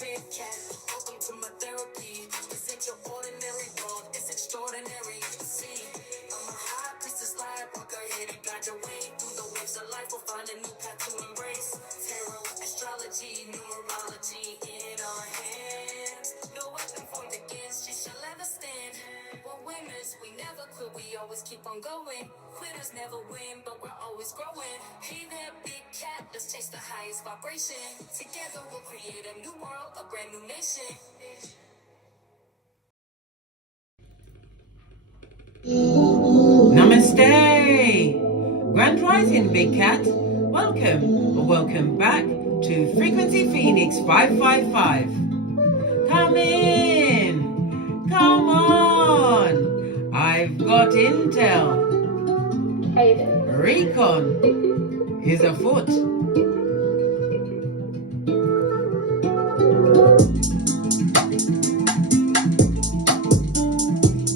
big cat. Welcome to my therapy. This ain't your ordinary world, it's extraordinary. See, I'm a high priestess, light walk ahead and guide your way through the waves of life. We'll find a new path to embrace. Tarot, astrology, numerology in our hands. No weapon formed against you shall ever stand. We're winners, we never quit, we always keep on going. Quitters never win, but we're always growing. Hey there, big cat, let's chase the highest vibration. Together we'll create a new world, a brand new nation. Namaste! Grand Rising, Big Cat. Welcome back to Frequency Phoenix 555. Come in! Come on! I've got intel. Recon is afoot.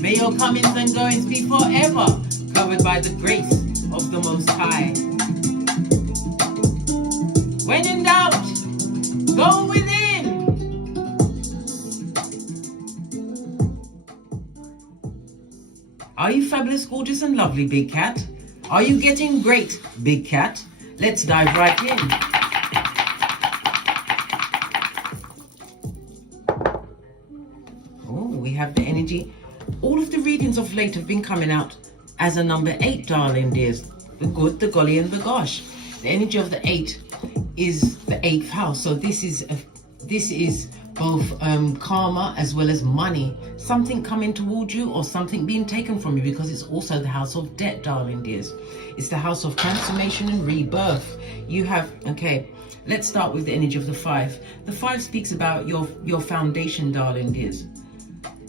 May your comings and goings be forever covered by the grace of the Most High. When in doubt, go within. Are you fabulous, gorgeous, and lovely, Big Cat? Are you getting great, Big Cat? Let's dive right in. Oh, we have the energy. All of the readings of late have been coming out as a number 8, darling dears. The good, the golly, and the gosh. The energy of the 8 is the 8th house. So this is both karma as well as money. Something coming towards you or something being taken from you, because it's also the house of debt, darling dears. It's the house of transformation and rebirth. You have, okay, let's start with the energy of the 5. The 5 speaks about your foundation, darling dears.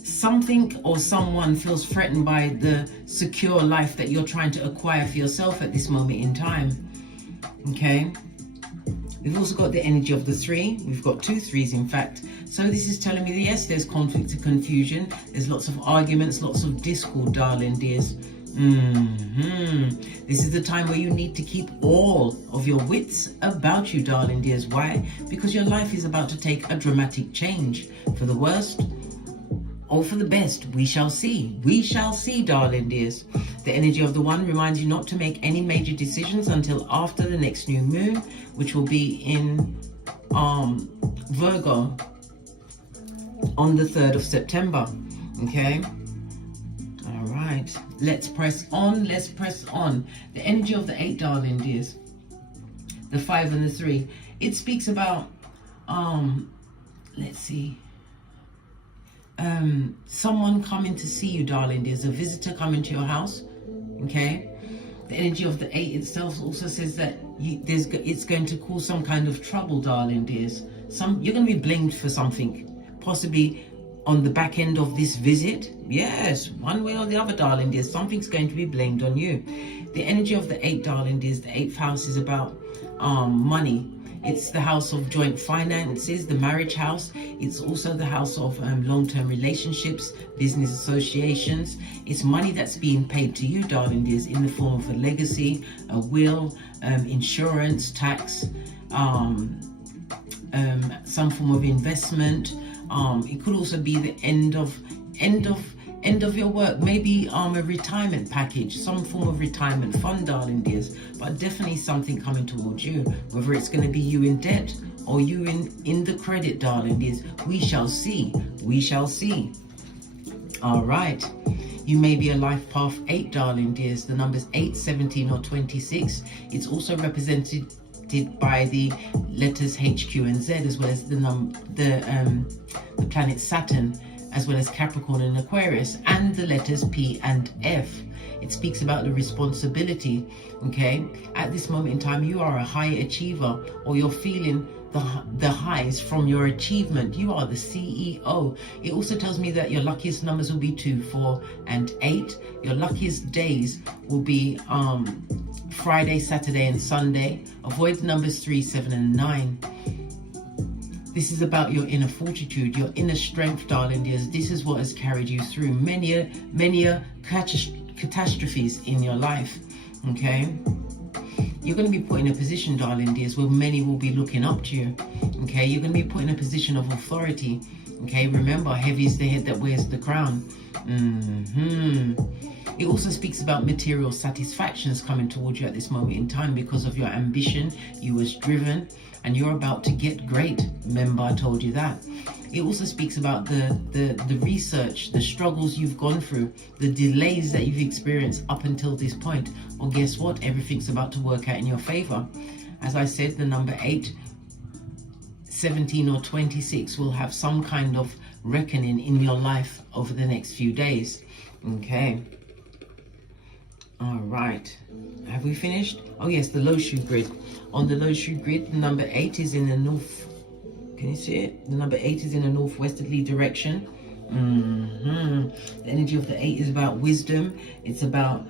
Something or someone feels threatened by the secure life that you're trying to acquire for yourself at this moment in time. Okay. We've also got the energy of the 3. We've got 2 3s, in fact. So this is telling me that yes, there's conflict and confusion. There's lots of arguments, lots of discord, darling dears. This is the time where you need to keep all of your wits about you, darling dears. Why? Because your life is about to take a dramatic change. For the worst or for the best, we shall see. We shall see, darling dears. The energy of the 1 reminds you not to make any major decisions until after the next new moon, which will be in Virgo on the 3rd of September. Okay. All right. Let's press on. Let's press on. The energy of the 8, darling dears. The 5 and the 3. It speaks about let's see. Someone coming to see you, darling. There's a visitor coming to your house. Okay. The energy of the 8 itself also says that it's going to cause some kind of trouble, darling dears. You're going to be blamed for something, possibly on the back end of this visit. Yes, one way or the other, darling dears. Something's going to be blamed on you. The energy of the 8, darling dears. The 8th house is about money. It's the house of joint finances, the marriage house. It's also the house of long-term relationships, business associations. It's money that's being paid to you, darling dears, in the form of a legacy, a will, insurance, tax, some form of investment. It could also be the end of your work, maybe a retirement package, some form of retirement fund, darling dears, but definitely something coming towards you, whether it's going to be you in debt or you in the credit, darling dears. We shall see. We shall see. All right. You may be a life path 8, darling dears. The numbers 8, 17 or 26. It's also represented by the letters H, Q, and Z, as well as the planet Saturn, as well as Capricorn and Aquarius, and the letters P and F. It speaks about the responsibility. Okay, at this moment in time, you are a high achiever, or you're feeling the highs from your achievement. You are the CEO. It also tells me that your luckiest numbers will be 2, 4, and 8. Your luckiest days will be Friday, Saturday, and Sunday. Avoid the numbers 3, 7, and 9. This is about your inner fortitude, your inner strength, darling dears. This is what has carried you through many catastrophes in your life. Okay. you're going to be put in a position, darling dears, where many will be looking up to you. Okay, you're going to be put in a position of authority. Okay, remember, heavy is the head that wears the crown. It also speaks about material satisfactions coming towards you at this moment in time because of your ambition. You was driven and you're about to get great. Remember, I told you that. It also speaks about the research, the struggles you've gone through, the delays that you've experienced up until this point. Well, guess what? Everything's about to work out in your favor. As I said, the number 8, 17 or 26 will have some kind of reckoning in your life over the next few days. Okay. All right. Have we finished? Oh yes, the low shoe grid. On the low shoe grid, the number 8 is in the north. Can you see it? The number 8 is in a northwesterly direction. The energy of the 8 is about wisdom. It's about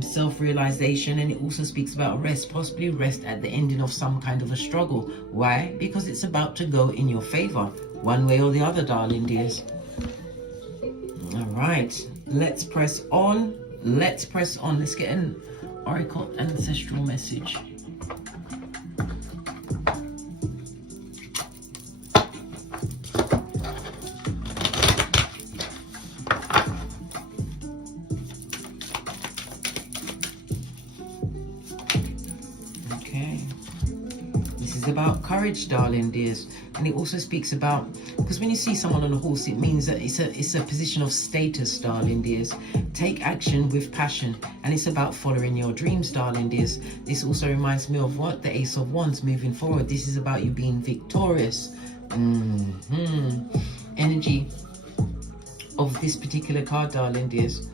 self-realization, and it also speaks about rest, possibly rest at the ending of some kind of a struggle. Why? Because it's about to go in your favor, one way or the other, darling dears. All right, let's press on. Let's press on. Let's get an oracle ancestral message. About courage, darling dears, and it also speaks about, because when you see someone on a horse, it means that it's a position of status, darling dears. Take action with passion, and it's about following your dreams, darling dears. This also reminds me of what? The Ace of Wands moving forward. This is about you being victorious. Energy of this particular card, darling dears.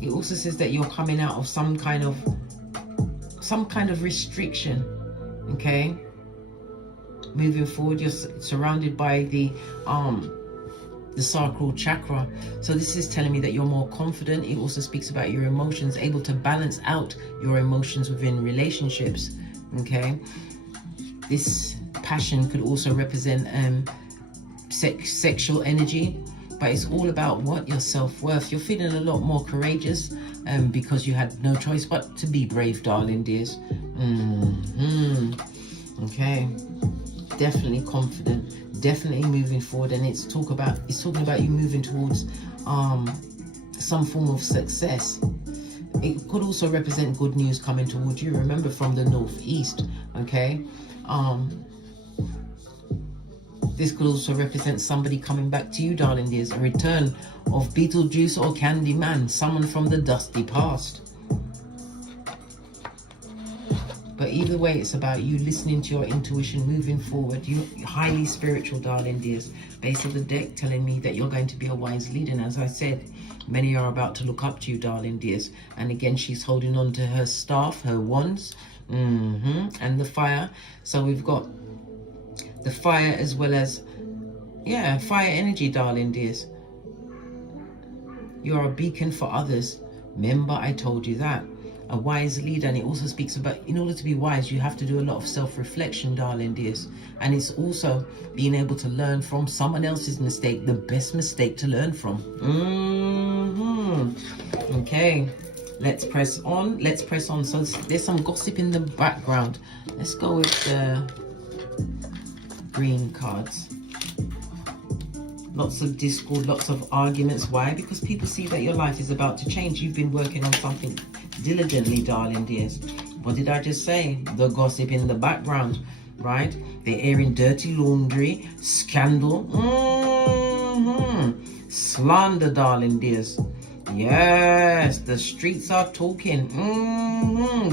It also says that you're coming out of some kind of restriction. Okay, moving forward, you're surrounded by the sacral chakra. So this is telling me that you're more confident. It also speaks about your emotions, able to balance out your emotions within relationships. Okay, this passion could also represent sexual energy, but it's all about what? Your self-worth. You're feeling a lot more courageous because you had no choice but to be brave, darling dears. Okay, definitely confident, definitely moving forward, and it's talking about you moving towards some form of success. It could also represent good news coming towards you. Remember, from the northeast. Okay, this could also represent somebody coming back to you, darling dears. A return of Beetlejuice or Candyman, someone from the dusty past. But either way, it's about you listening to your intuition, moving forward. You're highly spiritual, darling dears. Base of the deck telling me that you're going to be a wise leader. And as I said, many are about to look up to you, darling dears. And again, she's holding on to her staff, her wands, and the fire. So we've got the fire as well as, yeah, fire energy, darling dears. You're a beacon for others. Remember, I told you that. A wise leader, and it also speaks about, in order to be wise, you have to do a lot of self-reflection, darling dears. And it's also being able to learn from someone else's mistake, the best mistake to learn from. Okay, let's press on. Let's press on. So there's some gossip in the background. Let's go with the green cards. Lots of discord, lots of arguments. Why? Because people see that your life is about to change. You've been working on something diligently, darling dears. What did I just say? The gossip in the background, right? They're airing dirty laundry, scandal, slander, darling dears. Yes, the streets are talking.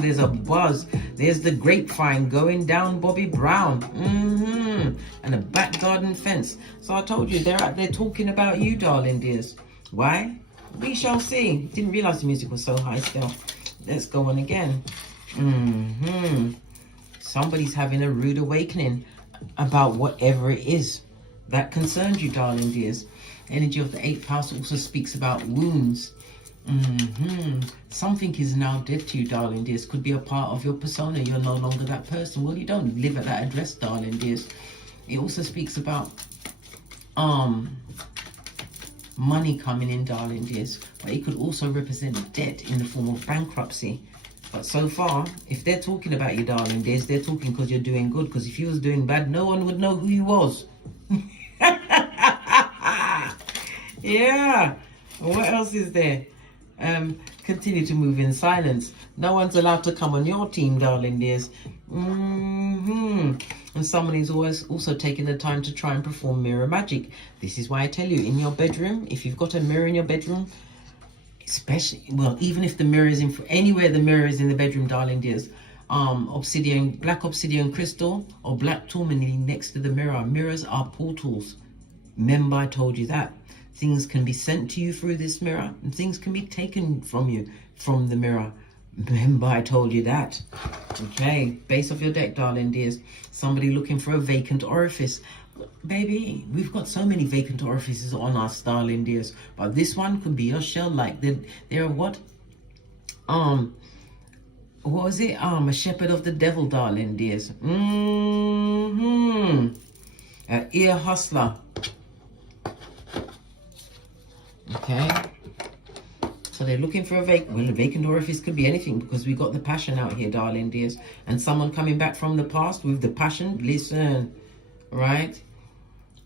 There's a buzz. There's the grapevine going down Bobby Brown. And a back garden fence. So I told you, they're out there talking about you, darling dears. Why? We shall see. Didn't realize the music was so high still. Let's go on again. Somebody's having a rude awakening about whatever it is that concerns you, darling dears. Energy of the 8th house also speaks about wounds. Something is now dead to you, darling dears. Could be a part of your persona. You're no longer that person. Well, you don't live at that address, darling dears. It also speaks about money coming in, darling dears. But it could also represent debt in the form of bankruptcy. But so far, if they're talking about you, darling dears, they're talking because you're doing good. Because if you was doing bad, no one would know who you was. Yeah. What else is there? Continue to move in silence. No one's allowed to come on your team, darling dears. And somebody's always also taking the time to try and perform mirror magic. This is why I tell you, in your bedroom, if you've got a mirror in your bedroom, especially, well, even if the mirror is in anywhere the mirror is in the bedroom, darling dears, obsidian, black obsidian crystal or black tourmaline next to the mirror. Mirrors are portals. Remember, I told you that. Things can be sent to you through this mirror, and things can be taken from you from the mirror. Remember, I told you that. Okay, base of your deck, darling dears. Somebody looking for a vacant orifice. Baby, we've got so many vacant orifices on us, darling dears. But this one could be your shell. Like they're what? What was it? A shepherd of the devil, darling dears. An ear hustler. Okay. So they're looking for a vacant orifice could be anything, because we got the passion out here, darling dears. And someone coming back from the past with the passion. Listen, right?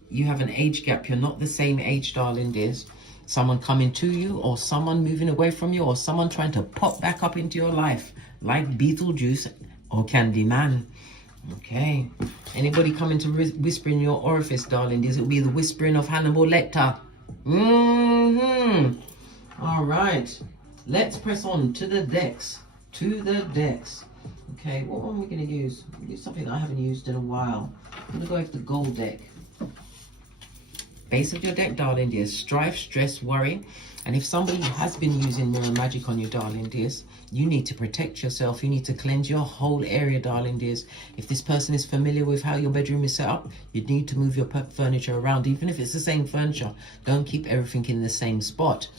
You have an age gap. You're not the same age, darling dears. Someone coming to you, or someone moving away from you, or someone trying to pop back up into your life, like Beetlejuice or Candyman. Okay. Anybody coming to whisper in your orifice, darling dears? It'll be the whispering of Hannibal Lecter. All right. Let's press on to the decks. Okay, what one are we going to use? We'll use something that I haven't used in a while. I'm going to go with the gold deck. Base of your deck, darling dears. Strife, stress, worry. And if somebody has been using mirror magic on you, darling dears, you need to protect yourself. You need to cleanse your whole area, darling dears. If this person is familiar with how your bedroom is set up, you need to move your furniture around. Even if it's the same furniture, don't keep everything in the same spot.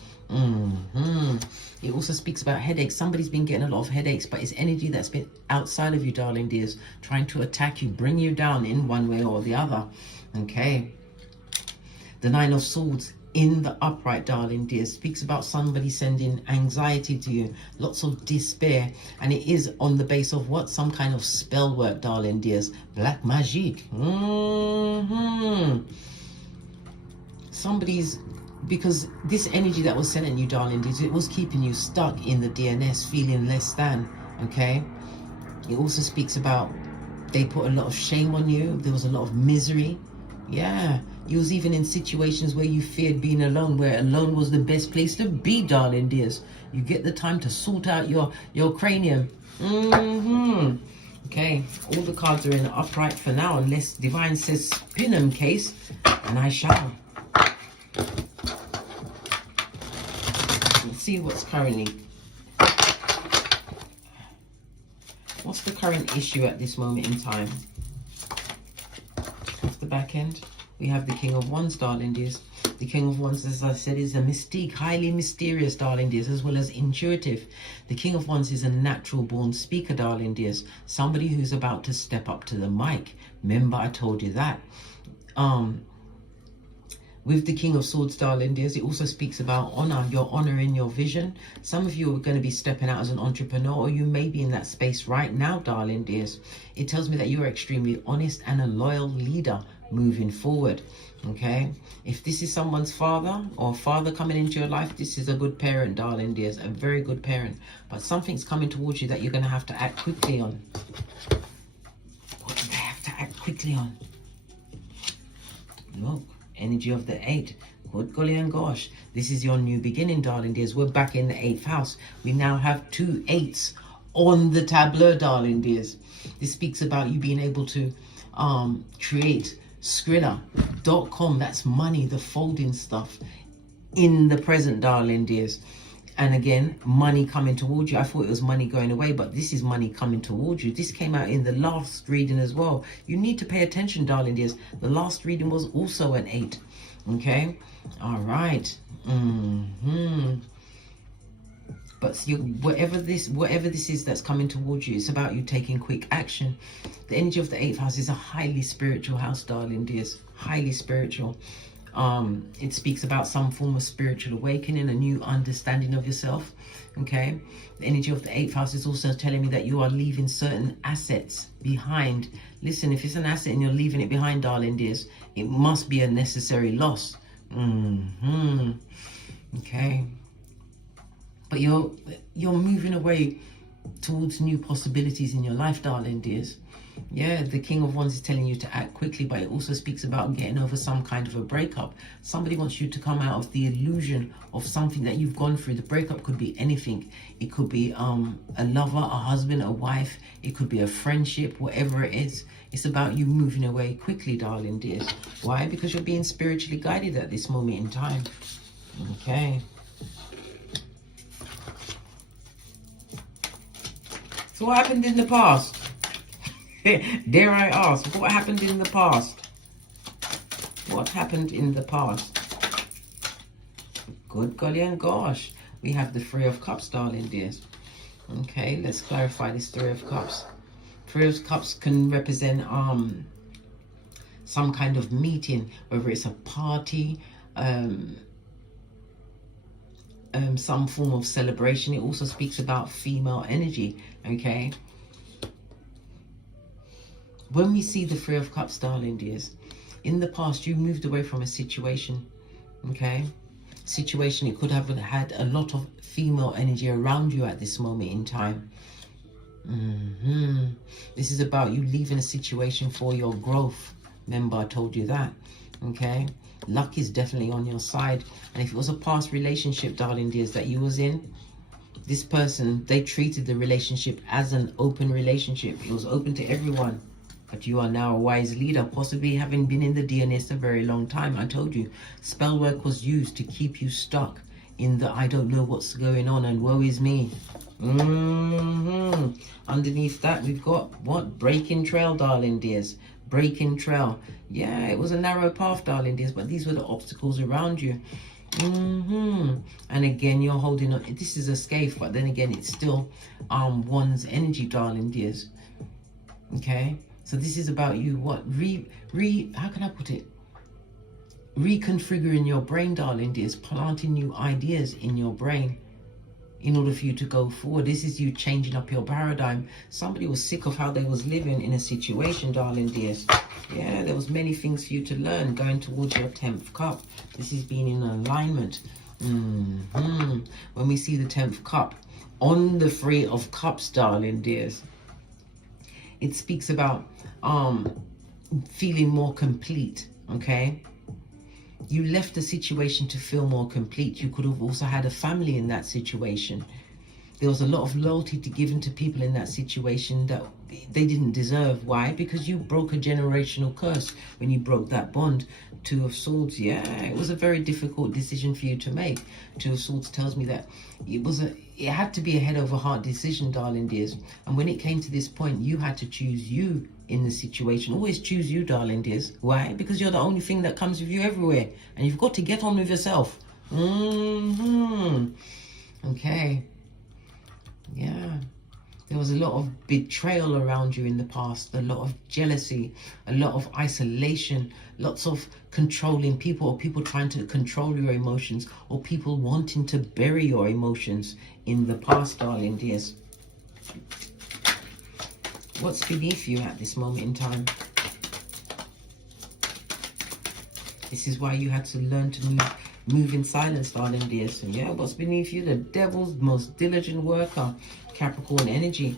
It also speaks about headaches. Somebody's been getting a lot of headaches, but it's energy that's been outside of you, darling dears, trying to attack you, bring you down in one way or the other. Okay. The Nine of Swords in the upright, darling dears, speaks about somebody sending anxiety to you, lots of despair, and it is on the base of what? Some kind of spell work, darling dears. Black magic. Somebody's, because this energy that was sent at you, darling dears, it was keeping you stuck in the DNS, feeling less than. Okay. It also speaks about they put a lot of shame on you. There was a lot of misery. Yeah, you was even in situations where you feared being alone, where alone was the best place to be, darling dears. You get the time to sort out your cranium. Okay, all the cards are in the upright for now, unless Divine says spin them, case, and I shall. Let's see what's currently. What's the current issue at this moment in time? The back end, we have the King of Wands, darling dears. The King of Wands, as I said, is a mystique, highly mysterious, darling dears, as well as intuitive. The King of Wands is a natural born speaker, darling dears. Somebody who's about to step up to the mic. Remember, I told you that. With the King of Swords, darling dears, it also speaks about honor, your honor in your vision. Some of you are going to be stepping out as an entrepreneur, or you may be in that space right now, darling dears. It tells me that you are extremely honest and a loyal leader moving forward. Okay, if this is someone's father or father coming into your life, this is a good parent, darling dears, a very good parent. But something's coming towards you that you're going to have to act quickly on. What do they have to act quickly on? Look. Energy of the 8. Good golly and gosh. This is your new beginning, darling dears. We're back in the 8th house. We now have 2 8s on the tableau, darling dears. This speaks about you being able to create Skrilla.com. That's money, the folding stuff in the present, darling dears. And again, money coming towards you. I thought it was money going away, but this is money coming towards you. This came out in the last reading as well. You need to pay attention, darling dears. The last reading was also an 8. Okay? All right. But whatever this is that's coming towards you, it's about you taking quick action. The energy of the 8th house is a highly spiritual house, darling dears. Highly spiritual. It speaks about some form of spiritual awakening, a new understanding of yourself. Okay, the energy of the 8th house is also telling me that you are leaving certain assets behind. Listen, if it's an asset and you're leaving it behind, darling dears, it must be a necessary loss. Okay, but you're moving away towards new possibilities in your life, darling dears. Yeah, the King of Wands is telling you to act quickly, but it also speaks about getting over some kind of a breakup. Somebody wants you to come out of the illusion of something that you've gone through. The breakup could be anything. It could be a lover, a husband, a wife. It could be a friendship, whatever it is. It's about you moving away quickly, darling dears. Why? Because you're being spiritually guided at this moment in time. Okay. So what happened in the past? Dare I ask, what happened in the past? What happened in the past? Good golly and gosh. We have the 3 of Cups, darling dears. Okay, let's clarify this 3 of Cups. 3 of Cups can represent some kind of meeting, whether it's a party, some form of celebration. It also speaks about female energy, okay? When we see the 3 of Cups, darling dears, in the past you moved away from a situation, okay? Situation, it could have had a lot of female energy around you at this moment in time. This is about you leaving a situation for your growth. Remember, I told you that, okay? Luck is definitely on your side. And if it was a past relationship, darling dears, that you was in, this person, they treated the relationship as an open relationship. It was open to everyone. But you are now a wise leader, possibly having been in the DNS a very long time. I told you, spell work was used to keep you stuck in the I don't know what's going on and woe is me. Underneath that, we've got what? Breaking trail, darling dears. Breaking trail. Yeah, it was a narrow path, darling dears, but these were the obstacles around you. And again, you're holding on. This is a scathe, but then again, it's still one's energy, darling dears. Okay, so this is about you, what, how can I put it? Reconfiguring your brain, darling dears, planting new ideas in your brain in order for you to go forward. This is you changing up your paradigm. Somebody was sick of how they was living in a situation, darling dears. Yeah, there was many things for you to learn going towards your 10th cup. This is being in alignment. When we see the 10th cup on the 3 of Cups, darling dears, it speaks about feeling more complete, okay? You left the situation to feel more complete. You could have also had a family in that situation. There was a lot of loyalty given to people in that situation that they didn't deserve. Why? Because you broke a generational curse when you broke that bond. 2 of Swords, yeah, it was a very difficult decision for you to make. 2 of Swords tells me that it had to be a head over heart decision, darling dears. And when it came to this point, you had to choose you in the situation. Always choose you, darling dears. Why? Because you're the only thing that comes with you everywhere. And you've got to get on with yourself. Okay. Yeah. There was a lot of betrayal around you in the past, a lot of jealousy, a lot of isolation, lots of controlling people, or people trying to control your emotions, or people wanting to bury your emotions in the past, darling dears. What's beneath you at this moment in time? This is why you had to learn to move in silence, darling dears. So yeah, what's beneath you? The devil's most diligent worker, Capricorn energy.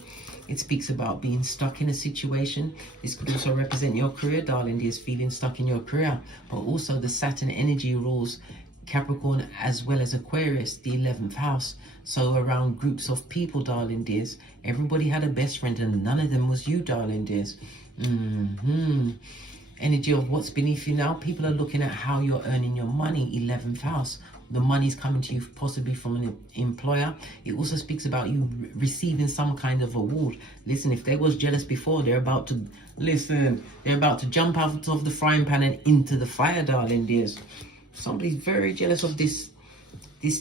It speaks about being stuck in a situation. This could also represent your career, darling dears, feeling stuck in your career. But also the Saturn energy rules Capricorn as well as Aquarius, the 11th house. So around groups of people, darling dears, everybody had a best friend and none of them was you, darling dears. Energy of what's beneath you now. People are looking at how you're earning your money, 11th house. The money's coming to you possibly from an employer. It also speaks about you receiving some kind of award. Listen, if they was jealous before, they're about to, they're about to jump out of the frying pan and into the fire, darling dears. Somebody's very jealous of this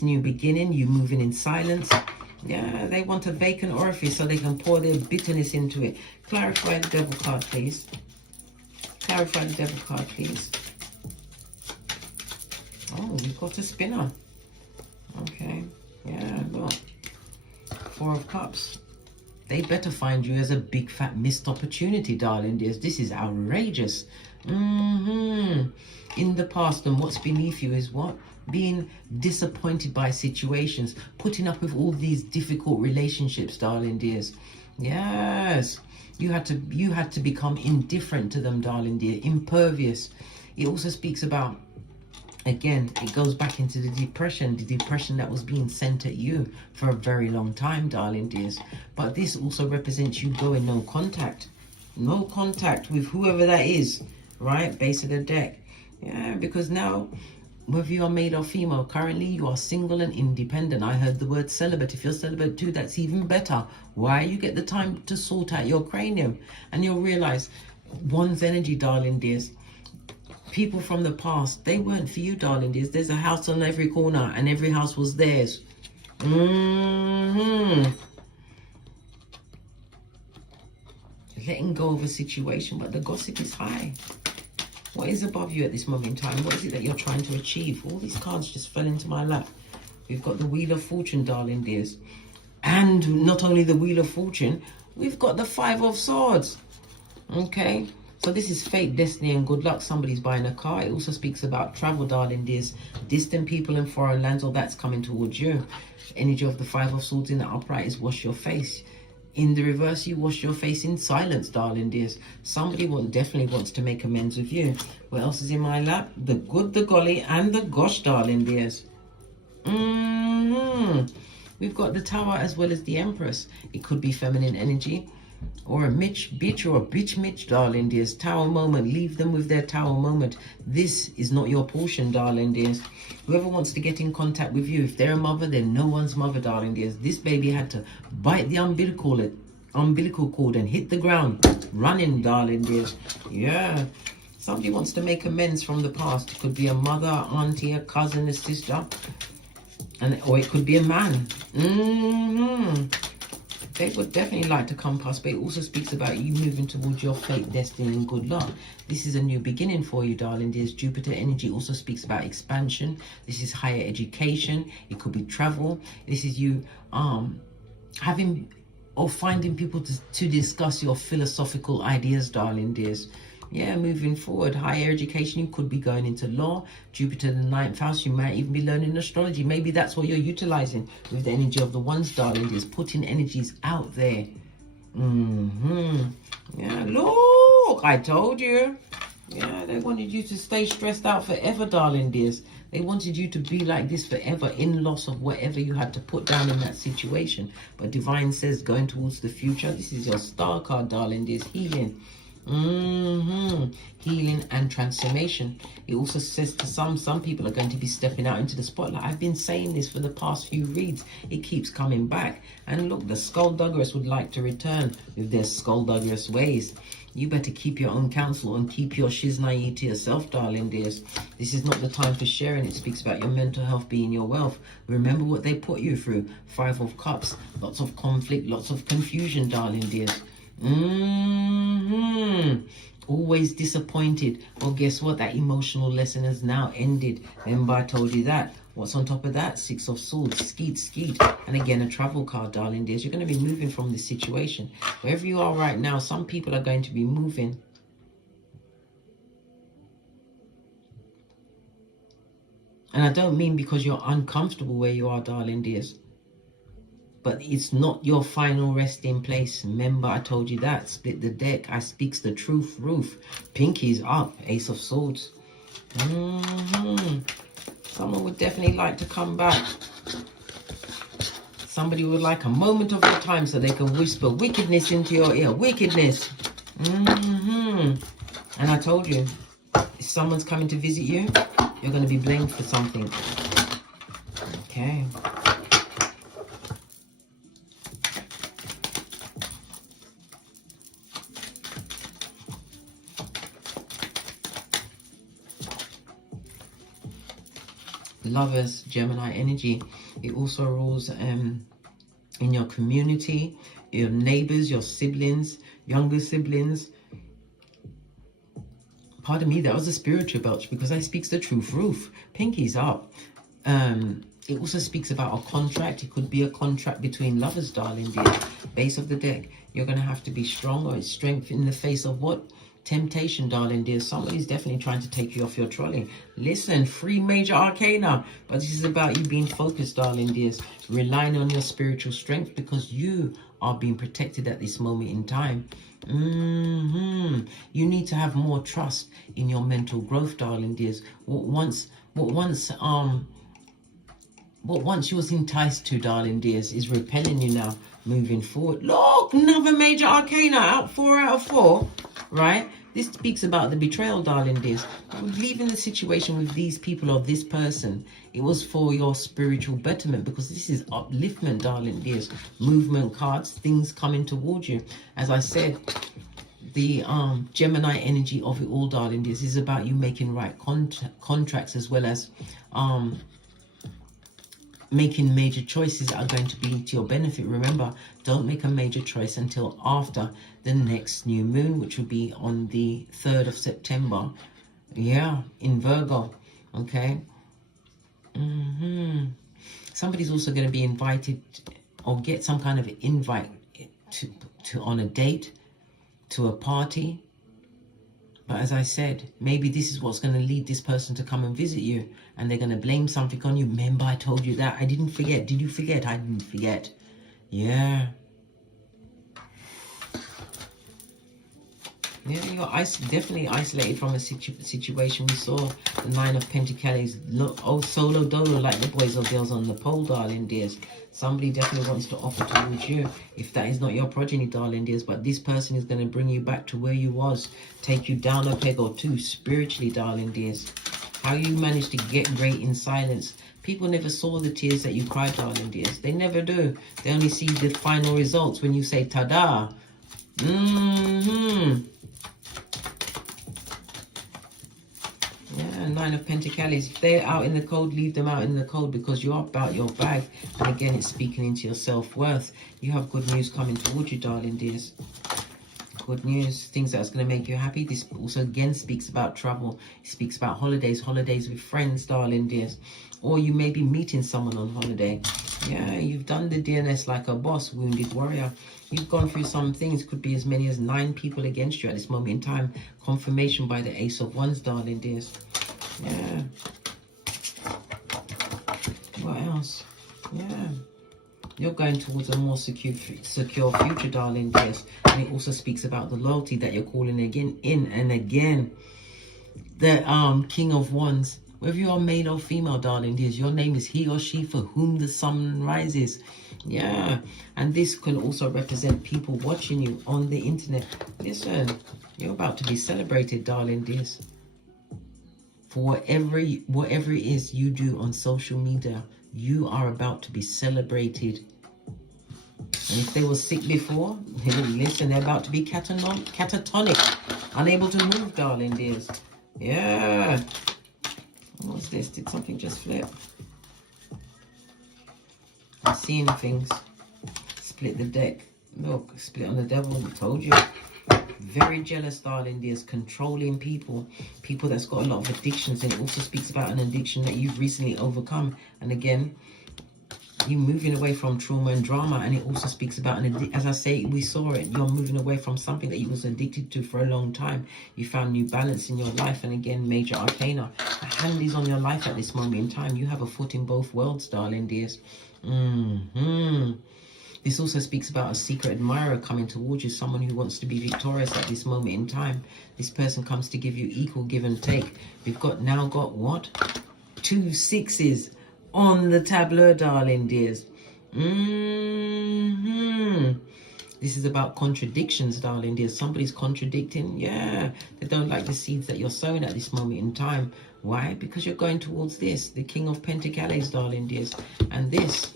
new beginning, you moving in silence. Yeah, they want a vacant orifice so they can pour their bitterness into it. Clarify the Devil card, please. Clarify the Devil card, please. got a spinner. Okay. Yeah, look. 4 of Cups. They better find you as a big fat missed opportunity, darling dears. This is outrageous. In the past, and what's beneath you is what? Being disappointed by situations, putting up with all these difficult relationships, darling dears. Yes. You had to become indifferent to them, darling dear, impervious. It also speaks about, again, it goes back into the depression that was being sent at you for a very long time, darling dears. But this also represents you going no contact with whoever that is, right? Base of the deck. Yeah, because now, whether you are male or female, currently you are single and independent. I heard the word celibate. If you're celibate too, that's even better. Why? You get the time to sort out your cranium, and you'll realize one's energy, darling dears. People from the past, they weren't for you, darling dears. There's a house on every corner, and every house was theirs. Letting go of a situation, but the gossip is high. What is above you at this moment in time? What is it that you're trying to achieve? All these cards just fell into my lap. We've got the Wheel of Fortune, darling dears. And not only the Wheel of Fortune, we've got the 5 of Swords. Okay? So this is fate, destiny, and good luck. Somebody's buying a car. It also speaks about travel, darling dears. Distant people in foreign lands, all that's coming towards you. Energy of the 5 of Swords in the upright is wash your face. In the reverse, you wash your face in silence, darling dears. Somebody definitely wants to make amends with you. What else is in my lap? The good, the golly, and the gosh, darling dears. We've got the Tower as well as the Empress. It could be feminine energy, or a bitch, or a bitch Mitch, darling dears. Tower moment. Leave them with their tower moment. This is not your portion, darling dears. Whoever wants to get in contact with you, if they're a mother, they're no one's mother, darling dears. This baby had to bite the umbilical cord and hit the ground running, darling dears. Yeah. Somebody wants to make amends from the past. It could be a mother, auntie, a cousin, a sister, or it could be a man. They would definitely like to come past, but it also speaks about you moving towards your fate, destiny, and good luck. This is a new beginning for you, darling dears. Jupiter energy also speaks about expansion. This is higher education. It could be travel. This is you having or finding people to discuss your philosophical ideas, darling dears. Yeah, moving forward, higher education, you could be going into law. Jupiter in the 9th house, you might even be learning astrology. Maybe that's what you're utilizing with the energy of the ones, darling, is putting energies out there. Yeah, look, I told you. Yeah, they wanted you to stay stressed out forever, darling dears. They wanted you to be like this forever, in loss of whatever you had to put down in that situation. But Divine says, going towards the future, this is your star card, darling dears, healing. Healing and transformation. It also says to some people are going to be stepping out into the spotlight. I've been saying this for the past few reads. It keeps coming back. And look, the skullduggeress would like to return with their skullduggerous ways. You better keep your own counsel and keep your shiznai to yourself, darling dears. This is not the time for sharing. It speaks about your mental health being your wealth. Remember what they put you through. 5 of Cups. Lots of conflict, lots of confusion, darling dears. Always disappointed. Well, guess what? That emotional lesson has now ended. Remember I told you that. What's on top of that? 6 of Swords. Skeet. And again, a travel card, darling dears. You're going to be moving from this situation. Wherever you are right now, some people are going to be moving. And I don't mean because you're uncomfortable where you are, darling dears. But it's not your final resting place. Remember, I told you that. Split the deck. I speaks the truth. Roof. Pinky's up. Ace of Swords. Someone would definitely like to come back. Somebody would like a moment of your time so they can whisper wickedness into your ear. Wickedness. And I told you, if someone's coming to visit you, you're going to be blamed for something. Okay. Lovers, Gemini energy. It also rules in your community, your neighbors, your siblings, younger siblings. Pardon me, that was a spiritual belch because I speaks the truth. Roof. Pinky's up. It also speaks about a contract. It could be a contract between lovers, darling dear. Base of the deck. You're going to have to be strong, or it's strength in the face of what? Temptation, darling dear. Somebody's definitely trying to take you off your trolley. Listen, 3 major arcana. But this is about you being focused, darling dears. Relying on your spiritual strength, because you are being protected at this moment in time. You need to have more trust in your mental growth, darling dears. What once you was enticed to, darling dears, is repelling you now, moving forward. Look, another major arcana out, 4 out of 4, right? This speaks about the betrayal, darling dears. Leaving the situation with these people or this person, it was for your spiritual betterment, because this is upliftment, darling dears. Movement cards, things coming towards you. As I said, the Gemini energy of it all, darling dears, is about you making right contracts, as well as making major choices that are going to be to your benefit. Remember, don't make a major choice until after the next new moon, which will be on the 3rd of September. Yeah, in Virgo. Okay. Somebody's also going to be invited, or get some kind of invite to on a date, to a party. But as I said, maybe this is what's going to lead this person to come and visit you, and they're going to blame something on you. Remember, I told you that. I didn't forget. Did you forget? I didn't forget. Yeah. Yeah, you're definitely isolated from a situation. We saw the 9 of Pentacles. Look, oh, solo dolo, like the boys or girls on the pole, darling dears. Somebody definitely wants to offer towards you, if that is not your progeny, darling dears. But this person is going to bring you back to where you was, take you down a peg or two spiritually, darling dears. How you managed to get great in silence. People never saw the tears that you cried, darling dears. They never do. They only see the final results when you say ta-da. Yeah, 9 of Pentacles. If they're out in the cold, leave them out in the cold, because you're about your bag. And again, it's speaking into your self-worth. You have good news coming towards you, darling dears. Good news, things that's going to make you happy. This also again speaks about travel. It speaks about holidays with friends, darling dears. Or you may be meeting someone on holiday. Yeah, you've done the DNS like a boss, wounded warrior. You've gone through some things. Could be as many as 9 people against you at this moment in time. Confirmation by the Ace of Wands, darling dears. Yeah. What else? Yeah. You're going towards a more secure future, darling dears. And it also speaks about the loyalty that you're calling again, in and again. The King of Wands. Whether you are male or female, darling dears, your name is he or she for whom the sun rises. Yeah. And this can also represent people watching you on the internet. Listen, you're about to be celebrated, darling dears. For whatever it is you do on social media, you are about to be celebrated. And if they were sick before, listen, they're about to be catatonic, unable to move, darling dears. Yeah. What's this? Did something just flip? I'm seeing things. Split the deck. Look, split on the devil. I told you. Very jealous, darling dears. Controlling people. People that's got a lot of addictions. And it also speaks about an addiction that you've recently overcome. And again, you moving away from trauma and drama. And it also speaks about, as I say, we saw it. You're moving away from something that you was addicted to for a long time. You found new balance in your life. And again, major arcana. A hand is on your life at this moment in time. You have a foot in both worlds, darling dears. This also speaks about a secret admirer coming towards you, someone who wants to be victorious at this moment in time. This person comes to give you equal give and take. We've now got what? 2 6s on the tableau, darling dears. This is about contradictions, darling dears. Somebody's contradicting. Yeah, they don't like the seeds that you're sowing at this moment in time. Why? Because you're going towards this, the King of Pentacles, darling dears. And this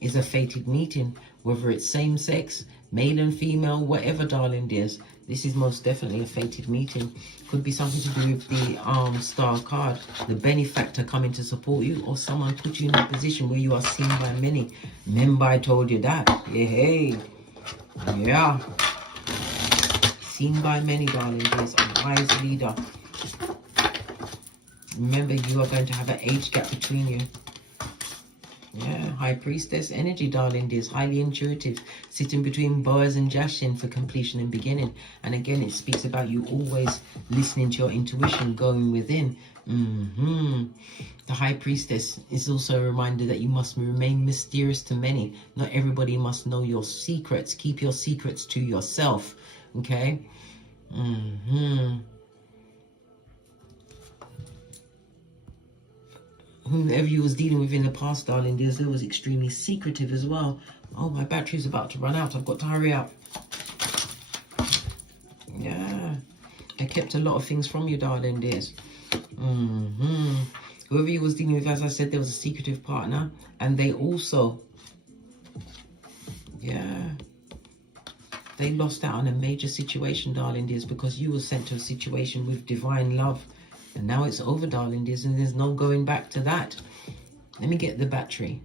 is a fated meeting, whether it's same sex, male and female, whatever, darling dears. This is most definitely a fated meeting. Could be something to do with the star card, the benefactor coming to support you, or someone put you in a position where you are seen by many. Remember, I told you that. Yeah, hey. Yeah. Seen by many, darling dears. A wise leader. Remember, you are going to have an age gap between you. Yeah, High Priestess energy, darling dears. Highly intuitive. Sitting between Boaz and Jashin for completion and beginning. And again, it speaks about you always listening to your intuition, going within. The High Priestess is also a reminder that you must remain mysterious to many. Not everybody must know your secrets. Keep your secrets to yourself. Okay? Whoever you was dealing with in the past, darling dears, they was extremely secretive as well. Oh, my battery's about to run out. I've got to hurry up. Yeah. They kept a lot of things from you, darling dears. Whoever you was dealing with, as I said, there was a secretive partner. And they also, they lost out on a major situation, darling dears, because you were sent to a situation with divine love. And now it's over, darling dears, and there's no going back to that. Let me get the battery.